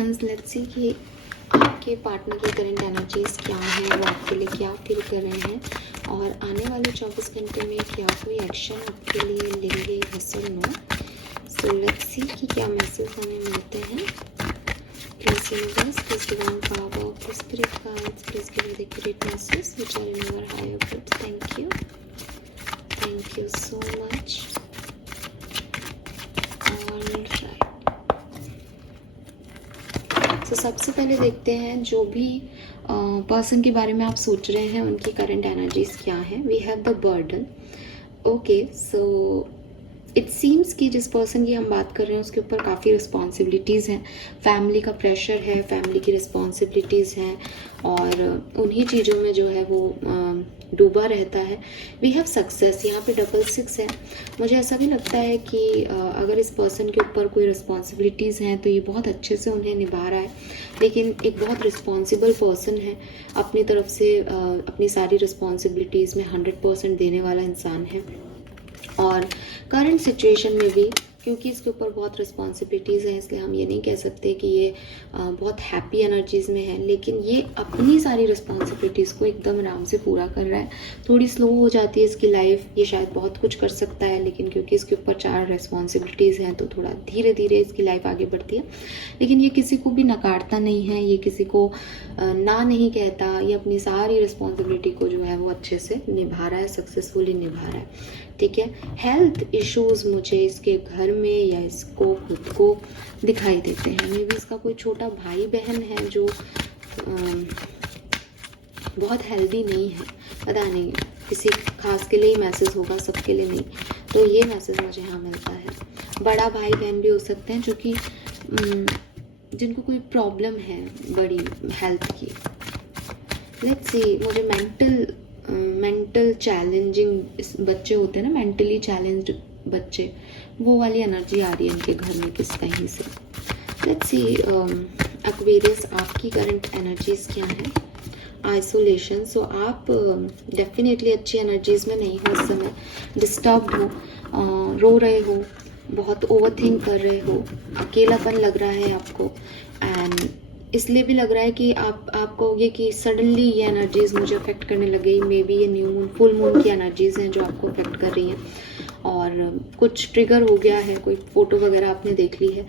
Aquarians, let's see कि आपके partner की करंट एनर्जीज क्या है, वो आपके लिए क्या फील कर रहे हैं और आने वाले 24 घंटे में क्या कोई एक्शन आपके लिए लेंगे, यस और नो। सो लेट्स सी कि क्या मैसेज हमें मिलते हैं। Please universe, please divine power, please spirit guides, please give the accurate message which are in your higher goods. Thank you so much. तो सबसे पहले देखते हैं जो भी पर्सन के बारे में आप सोच रहे हैं उनकी करंट एनर्जीज क्या है। We have the burden. Okay, so it seems कि जिस पर्सन की हम बात कर रहे हैं उसके ऊपर काफ़ी रिस्पॉन्सिबिलिटीज़ हैं, फैमिली का प्रेशर है, फैमिली की रिस्पॉन्सिबिलिटीज़ हैं और उन्हीं चीज़ों में जो है वो डूबा रहता है। वी हैव सक्सेस, यहाँ पे 666 है। मुझे ऐसा भी लगता है कि अगर इस पर्सन के ऊपर कोई रिस्पॉन्सिबिलिटीज़ हैं तो ये बहुत अच्छे से उन्हें निभा रहा है, लेकिन एक बहुत रिस्पॉन्सिबल पर्सन है, अपनी तरफ से अपनी सारी रिस्पॉन्सिबिलिटीज़ में 100% देने वाला इंसान है। और करंट सिचुएशन में भी क्योंकि इसके ऊपर बहुत रिस्पॉन्सिबिलिटीज़ हैं, इसलिए हम ये नहीं कह सकते कि ये बहुत हैप्पी एनर्जीज़ में है, लेकिन ये अपनी सारी रिस्पॉन्सिबिलिटीज़ को एकदम आराम से पूरा कर रहा है। थोड़ी स्लो हो जाती है इसकी लाइफ, ये शायद बहुत कुछ कर सकता है, लेकिन क्योंकि इसके ऊपर 4 रिस्पॉन्सिबिलिटीज़ हैं तो थोड़ा धीरे धीरे इसकी लाइफ आगे बढ़ती है। लेकिन ये किसी को भी नकारता नहीं है, ये किसी को ना नहीं कहता, ये अपनी सारी रिस्पॉन्सिबिलिटी को जो है वो अच्छे से निभा रहा है, सक्सेसफुली निभा रहा है। ठीक है, हेल्थ इश्यूज मुझे इसके घर में या इसको खुद को दिखाई देते हैं। मे बी इसका कोई छोटा भाई बहन है जो बहुत हेल्दी नहीं है, पता नहीं, किसी खास के लिए ही मैसेज होगा, सबके लिए नहीं। तो ये मैसेज मुझे यहाँ मिलता है। बड़ा भाई बहन भी हो सकते हैं जो कि जिनको कोई प्रॉब्लम है बड़ी हेल्थ की। लेट्स सी, मुझे मेंटल चैलेंजिंग बच्चे होते हैं ना, मेंटली चैलेंज्ड बच्चे, वो वाली एनर्जी आ रही है इनके घर में किस कहीं से। लेट्स सी एक्वेरियस, आपकी करंट एनर्जीज क्या है। आइसोलेशन, सो आप डेफिनेटली अच्छी एनर्जीज में नहीं हो इस समय, डिस्टर्ब्ड हो, रो रहे हो, बहुत ओवरथिंक कर रहे हो, अकेलापन लग रहा है आपको, एंड इसलिए भी लग रहा है कि आप कहोगे कि सडनली ये एनर्जीज मुझे अफेक्ट करने लग गई। मे बी ये न्यू मून, फुल मून की एनर्जीज हैं जो आपको अफेक्ट कर रही हैं और कुछ ट्रिगर हो गया है, कोई फोटो वगैरह आपने देख ली है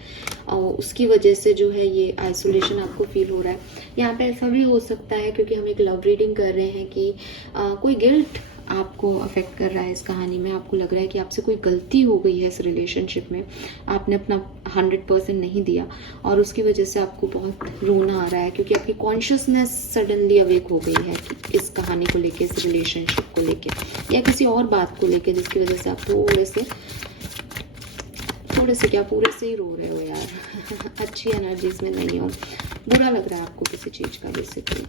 और उसकी वजह से जो है ये आइसोलेशन आपको फील हो रहा है। यहाँ पे ऐसा भी हो सकता है क्योंकि हम एक लव रीडिंग कर रहे हैं कि कोई गिल्ट आपको अफेक्ट कर रहा है इस कहानी में। आपको लग रहा है कि आपसे कोई गलती हो गई है इस रिलेशनशिप में, आपने अपना 100% नहीं दिया और उसकी वजह से आपको बहुत रोना आ रहा है क्योंकि आपकी कॉन्शियसनेस सडनली अवेक हो गई है इस कहानी को लेके, इस रिलेशनशिप को लेके या किसी और बात को लेके, जिसकी वजह से आप थोड़े से क्या पूरे से ही रो रहे हो यार। अच्छी एनर्जीज में नहीं हो, बुरा लग रहा है आपको किसी चीज़ का बेसिकली।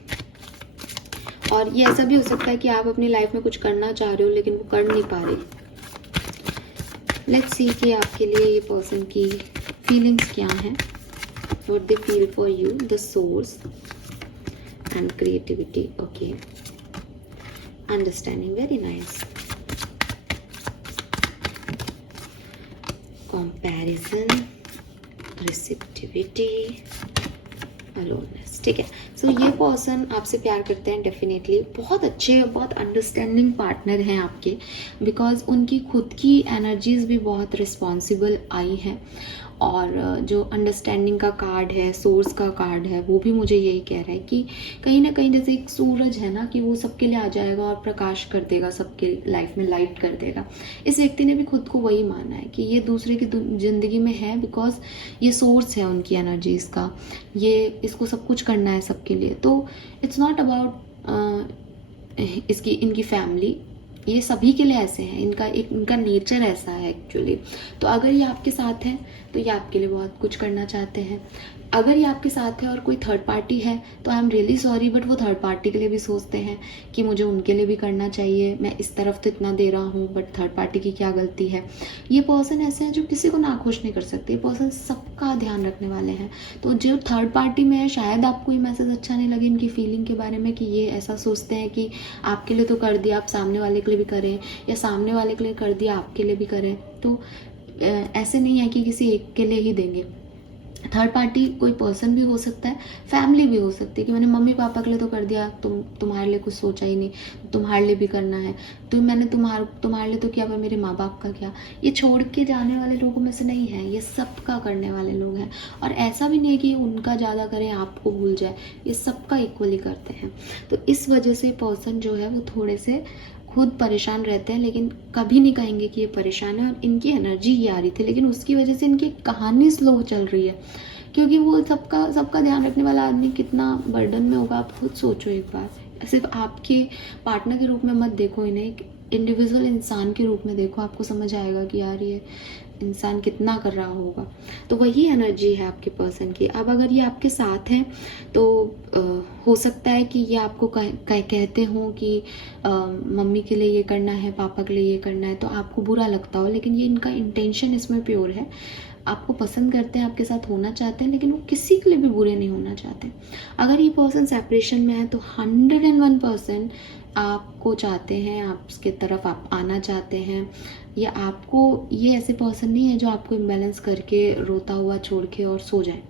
और ये ऐसा भी हो सकता है कि आप अपनी लाइफ में कुछ करना चाह रहे हो लेकिन वो कर नहीं पा रहे। लेट्स सी कि आपके लिए ये पर्सन की फीलिंग्स क्या हैं, what they feel for you, the source and creativity. Okay, understanding, very nice. Comparison, receptivity, aloneness. ठीक है, सो ये पर्सन आपसे प्यार करते हैं डेफिनेटली, बहुत अच्छे, बहुत अंडरस्टैंडिंग पार्टनर हैं आपके, बिकॉज उनकी खुद की एनर्जीज भी बहुत रिस्पॉन्सिबल आई हैं और जो अंडरस्टैंडिंग का कार्ड है, सोर्स का कार्ड है, वो भी मुझे यही कह रहा है कि कहीं ना कहीं जैसे एक सूरज है ना कि वो सबके लिए आ जाएगा और प्रकाश कर देगा, सबके लाइफ में लाइट कर देगा। इस व्यक्ति ने भी खुद को वही माना है कि ये दूसरे की ज़िंदगी में है बिकॉज ये सोर्स है उनकी एनर्जीज का, ये इसको सब कुछ करना है सबके लिए। तो इट्स नॉट अबाउट इनकी फैमिली, ये सभी के लिए ऐसे हैं, इनका नेचर ऐसा है एक्चुअली। तो अगर ये आपके साथ है तो ये आपके लिए बहुत कुछ करना चाहते हैं। अगर ये आपके साथ है और कोई थर्ड पार्टी है तो I am really sorry, but वो थर्ड पार्टी के लिए भी सोचते हैं कि मुझे उनके लिए भी करना चाहिए, मैं इस तरफ तो इतना दे रहा हूँ बट थर्ड पार्टी की क्या गलती है। ये पर्सन ऐसे हैं जो किसी को नाखुश नहीं कर सकते, ये पर्सन सबका ध्यान रखने वाले हैं। तो जो थर्ड पार्टी में है, शायद आपको ये मैसेज अच्छा नहीं लगे इनकी फीलिंग के बारे में कि ये ऐसा सोचते हैं कि आपके लिए तो कर दिया, आप सामने वाले के लिए भी करें, या सामने वाले के लिए कर दिया आपके लिए भी करें। तो ऐसे नहीं है कि किसी एक के लिए ही देंगे, थर्ड पार्टी कोई पर्सन भी हो सकता है, फैमिली भी हो सकती है कि मैंने मम्मी पापा के लिए तो कर दिया, तुम्हारे लिए कुछ सोचा ही नहीं, तुम्हारे लिए भी करना है, तो मैंने तुम्हारे लिए तो किया, पर मेरे माँ बाप का क्या। ये छोड़ के जाने वाले लोगों में से नहीं है, ये सबका करने वाले लोग हैं। और ऐसा भी नहीं है कि उनका ज़्यादा करें आपको भूल जाए, ये सबका इक्वली करते हैं। तो इस वजह से पर्सन जो है वो थोड़े से खुद परेशान रहते हैं, लेकिन कभी नहीं कहेंगे कि ये परेशान है। और इनकी एनर्जी ये आ रही थी, लेकिन उसकी वजह से इनकी कहानी स्लो चल रही है, क्योंकि वो सबका ध्यान रखने वाला आदमी कितना बर्डन में होगा। आप खुद सोचो एक बार, सिर्फ आपके पार्टनर के रूप में मत देखो इन्हें, एक इंडिविजुअल इंसान के रूप में देखो, आपको समझ आएगा कि यार ये इंसान कितना कर रहा होगा। तो वही एनर्जी है आपके पर्सन की। अब अगर ये आपके साथ हैं तो हो सकता है कि ये आपको कहते हों कि मम्मी के लिए ये करना है, पापा के लिए ये करना है, तो आपको बुरा लगता हो, लेकिन ये इनका इंटेंशन इसमें प्योर है। आपको पसंद करते हैं, आपके साथ होना चाहते हैं, लेकिन वो किसी के लिए भी बुरे नहीं होना चाहते। अगर ये पर्सन सेपरेशन में है तो 101% आपको चाहते हैं, आपके तरफ आप आना चाहते हैं। या आपको, ये ऐसे पर्सन नहीं है जो आपको इम्बैलेंस करके रोता हुआ छोड़ के और सो जाए।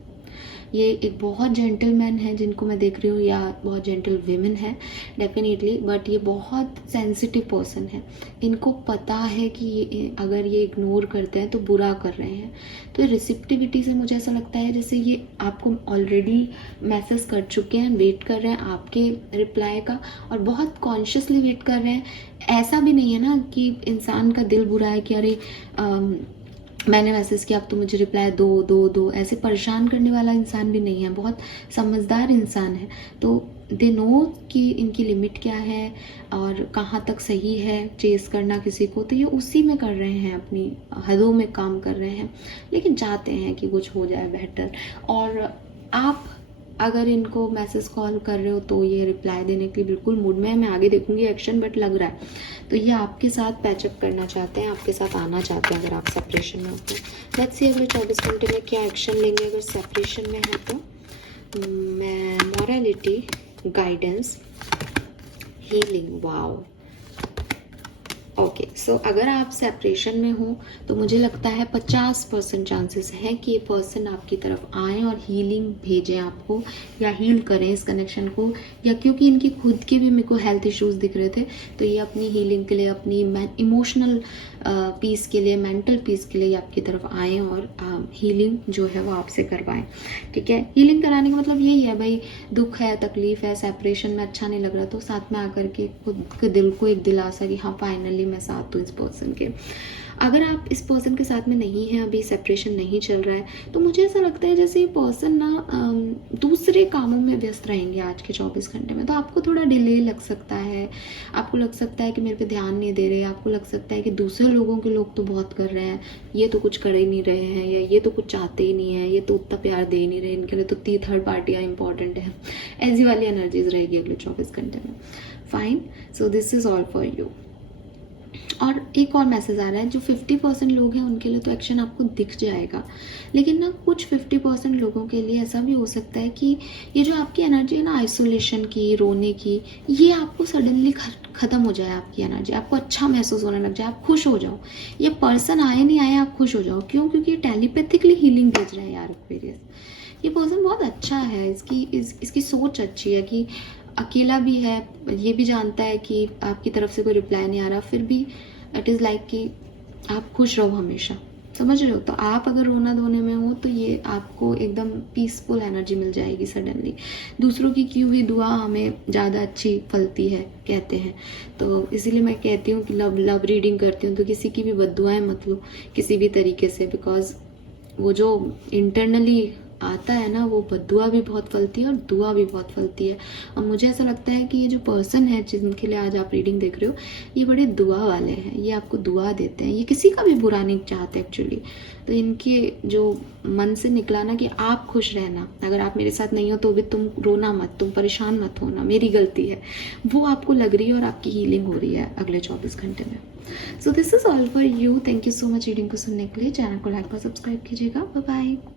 ये एक बहुत जेंटलमैन है जिनको मैं देख रही हूँ, या बहुत जेंटल विमेन है डेफिनेटली, बट ये बहुत सेंसिटिव पर्सन है। इनको पता है कि अगर ये इग्नोर करते हैं तो बुरा कर रहे हैं। तो रिसिप्टिविटी से मुझे ऐसा लगता है जैसे ये आपको ऑलरेडी मैसेज कर चुके हैं, वेट कर रहे हैं आपके रिप्लाई का, और बहुत कॉन्शियसली वेट कर रहे हैं। ऐसा भी नहीं है ना कि इंसान का दिल बुरा है कि अरे मैंने मैसेज किया अब तो मुझे रिप्लाई दो, ऐसे परेशान करने वाला इंसान भी नहीं है, बहुत समझदार इंसान है। तो दे नो कि इनकी लिमिट क्या है और कहाँ तक सही है चेस करना किसी को, तो ये उसी में कर रहे हैं, अपनी हदों में काम कर रहे हैं, लेकिन चाहते हैं कि कुछ हो जाए बेहतर। और आप अगर इनको मैसेज कॉल कर रहे हो तो ये रिप्लाई देने के लिए बिल्कुल मूड में है। मैं आगे देखूंगी एक्शन, बट लग रहा है तो ये आपके साथ पैचअप करना चाहते हैं, आपके साथ आना चाहते हैं अगर आप सेपरेशन में होते हैं। लेट्स सी अगले 24 घंटे में क्या एक्शन लेंगे अगर सेपरेशन में है तो। मैं morality, guidance, healing, wow, okay. So अगर आप सेपरेशन में हो तो मुझे लगता है 50% चांसेस है कि ये पर्सन आपकी तरफ आए और हीलिंग भेजें आपको, या हील करें इस कनेक्शन को, या क्योंकि इनकी खुद के भी मेरे को हेल्थ इश्यूज दिख रहे थे, तो ये अपनी हीलिंग के लिए, अपनी इमोशनल पीस के लिए, मेंटल पीस के लिए आपकी तरफ आए और हीलिंग जो है वो आपसे करवाएं। ठीक है, हीलिंग कराने का मतलब यही है भाई, दुख है, तकलीफ है, सेपरेशन में अच्छा नहीं लग रहा, तो साथ में आकर के खुद के दिल को एक दिलासा कि हाँ फाइनली मैं साथ हूँ इस पर्सन के। अगर आप इस पर्सन के साथ में नहीं हैं, अभी सेपरेशन नहीं चल रहा है, तो मुझे ऐसा लगता है जैसे ये पर्सन ना दूसरे कामों में व्यस्त रहेंगे आज के 24 घंटे में। तो आपको थोड़ा डिले लग सकता है, आपको लग सकता है कि मेरे पे ध्यान नहीं दे रहे, आपको लग सकता है कि दूसरे लोगों के लोग तो बहुत कर रहे हैं, ये तो कुछ कर ही नहीं रहे हैं, या ये तो कुछ चाहते ही नहीं है, ये तो उतना प्यार दे ही नहीं रहे, इनके लिए तो थर्ड पार्टियाँ इंपॉर्टेंट है। ऐसी वाली एनर्जीज रहेगी अगले 24 घंटे में। Fine, so this is all for you. और एक और मैसेज आ रहा है, जो 50% लोग हैं उनके लिए तो एक्शन आपको दिख जाएगा, लेकिन ना कुछ 50% लोगों के लिए ऐसा भी हो सकता है कि ये जो आपकी एनर्जी है ना आइसोलेशन की, रोने की, ये आपको सडनली ख़त्म हो जाए। आपकी एनर्जी आपको अच्छा महसूस होने लग जाए, आप खुश हो जाओ। ये पर्सन आए नहीं आए आप खुश हो जाओ। क्यों? क्योंकि ये टेलीपैथिकली हीलिंग भेज रहा है यार एक्वेरियस। ये पर्सन बहुत अच्छा है, इसकी सोच अच्छी है कि अकेला भी है, ये भी जानता है कि आपकी तरफ से कोई रिप्लाई नहीं आ रहा, फिर भी इट इज़ लाइक कि आप खुश रहो हमेशा, समझ रहे हो। तो आप अगर रोना धोने में हो तो ये आपको एकदम पीसफुल एनर्जी मिल जाएगी सडनली। दूसरों की की हुई दुआ हमें ज़्यादा अच्छी फलती है कहते हैं, तो इसीलिए मैं कहती हूँ कि लव रीडिंग करती हूँ तो किसी की भी बद्दुआएं मत लो किसी भी तरीके से, बिकॉज वो जो इंटरनली आता है ना वो बद्दुआ भी बहुत फलती है और दुआ भी बहुत फलती है। और मुझे ऐसा लगता है कि ये जो पर्सन है जिनके लिए आज आप रीडिंग देख रहे हो, ये बड़े दुआ वाले हैं, ये आपको दुआ देते हैं, ये किसी का भी बुरा नहीं चाहते एक्चुअली। तो इनके जो मन से निकला ना कि आप खुश रहना, अगर आप मेरे साथ नहीं हो तो भी तुम रोना मत, तुम परेशान मत होना, मेरी गलती है, वो आपको लग रही है और आपकी हीलिंग हो रही है अगले 24 घंटे में। So this is all for you. Thank you so much reading को सुनने के लिए। चैनल को लाइक और सब्सक्राइब कीजिएगा। Bye bye.